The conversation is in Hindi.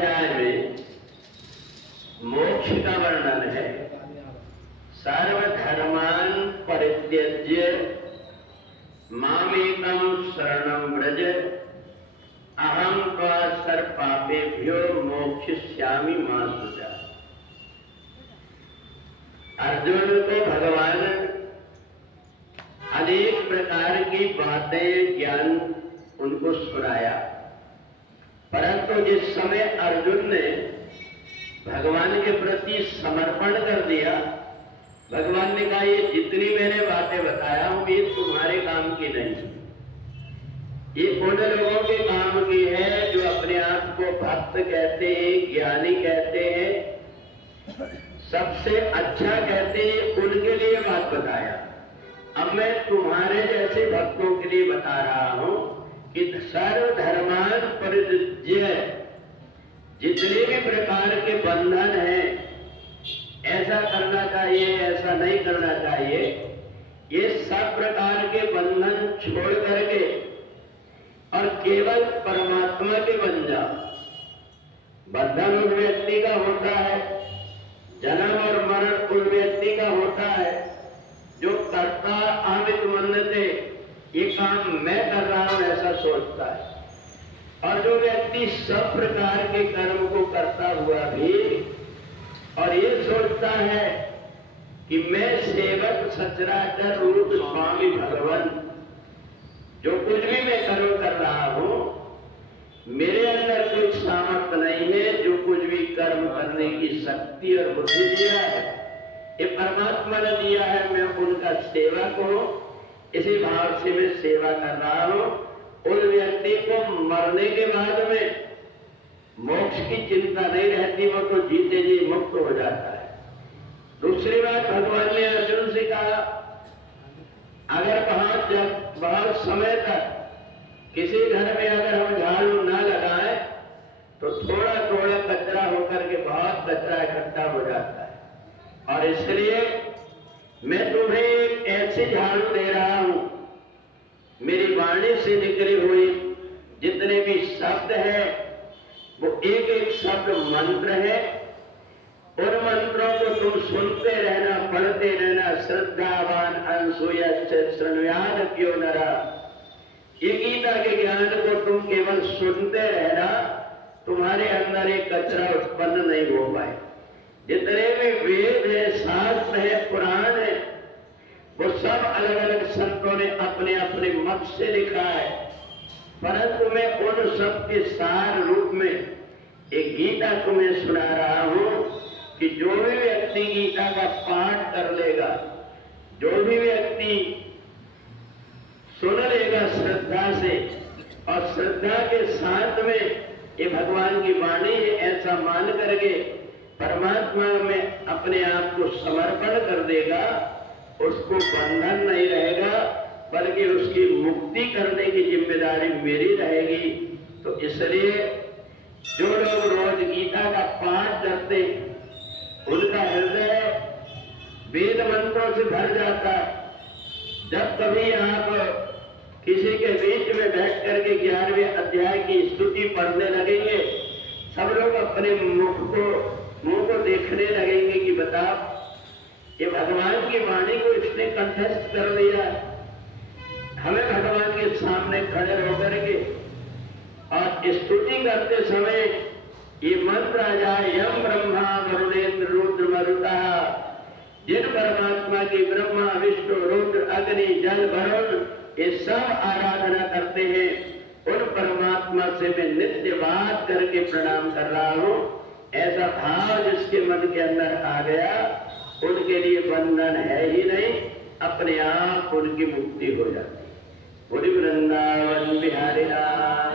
अध्याय में मोक्ष का वर्णन है। सर्वधर्मान परित्यज्य मामेकं शरणं व्रज अहं त्वा सर्वपापेभ्यो मोक्षयिष्यामि मा शुचा। अर्जुन को भगवान अनेक प्रकार की बातें ज्ञान उनको सुनाया, परंतु जिस समय अर्जुन ने भगवान के प्रति समर्पण कर दिया, भगवान ने कहा ये जितनी मैंने बातें बताया हूं ये तुम्हारे काम की नहीं, ये उन लोगों के काम की है जो अपने आप को भक्त कहते हैं, ज्ञानी कहते हैं, सबसे अच्छा कहते हैं, उनके लिए बात बताया। अब मैं तुम्हारे जैसे भक्तों के लिए बता रहा हूं कि सर्वधर्मान परित्यज्य, जितने भी प्रकार के बंधन हैं, ऐसा करना चाहिए, ऐसा नहीं करना चाहिए, ये सब प्रकार के बंधन छोड़ करके और केवल परमात्मा के बन जाओ। बंधन उस व्यक्ति का होता है, जन्म और मरण उस व्यक्ति का होता है जो कर्ता अमित मनते, ये काम मैं कर रहा हूं ऐसा सोचता है, और जो व्यक्ति सब प्रकार के कर्म को करता हुआ भी और ये सोचता है कि मैं सेवक सचराचर रूप स्वामी भगवान, जो कुछ भी मैं कर्म कर रहा हूं मेरे अंदर कोई सामर्थ्य नहीं है, जो कुछ भी कर्म करने की शक्ति और बुद्धि दिया है ये परमात्मा ने दिया है, मैं उनका सेवक हूं, इसी भाव से मैं सेवा कर रहा हूं। उस व्यक्ति को मरने के बाद में मोक्ष की चिंता नहीं रहती, वो तो जीते जी मुक्त हो जाता है। दूसरी बात भगवान ने अर्जुन से कहा, अगर बहुत समय तक किसी घर में अगर हम झाड़ू ना लगाएं तो थोड़ा थोड़ा कचरा होकर के बहुत कचरा इकट्ठा हो जाता है, और इसलिए मैं तुम्हें एक ऐसी झाड़ू दे रहा हूं, मेरी वाणी से निकली हुई जितने भी शब्द हैं वो एक एक शब्द मंत्र है, उन मंत्रों को तुम सुनते रहना, पढ़ते रहना। श्रद्धावान अनसूयश्च शृणुयात् प्यो नरः, ये गीता के ज्ञान को तुम केवल सुनते रहना, तुम्हारे अंदर एक कचरा उत्पन्न नहीं हो पाए। जितने भी वेद है, शास्त्र है, पुराण है, वो सब अलग अलग संतों ने अपने अपने मत से लिखा है, परंतु मैं उन सब के सार रूप में एक गीता तुम्हें सुना रहा हूं कि जो भी व्यक्ति गीता का पाठ कर लेगा, जो भी व्यक्ति सुन लेगा श्रद्धा से, और श्रद्धा के साथ में ये भगवान की वाणी है ऐसा मान करके परमात्मा में अपने आप को समर्पण कर देगा, उसको बंधन नहीं रहेगा, बल्कि उसकी मुक्ति करने की जिम्मेदारी मेरी रहेगी। तो इसलिए जो लोग रोज गीता का पाठ करते उनका हृदय वेद मंत्रों से भर जाता है। जब कभी आप किसी के बीच में बैठ करके 11वें अध्याय की स्तुति पढ़ने लगेंगे, सब लोग अपने मुंह को देखने लगेंगे कि बता ये भगवान की वाणी को इसने कंठस्थ कर लिया। हमें भगवान के सामने खड़े होकर के और स्तुति करते समय ये मंत्र आ जाए, यम ब्रह्मा वरुणेन्द्र रुद्र मरुतः, जिन परमात्मा की ब्रह्मा विष्णु रुद्र अग्नि जल वरुण ये सब आराधना करते हैं, उन परमात्मा से मैं नित्य बात करके प्रणाम कर रहा हूं, ऐसा भाव जिसके मन के अंदर आ गया उनके लिए बंधन है ही नहीं, अपने आप उनकी मुक्ति हो जाती। बोली वृंदावन बिहारी लाल।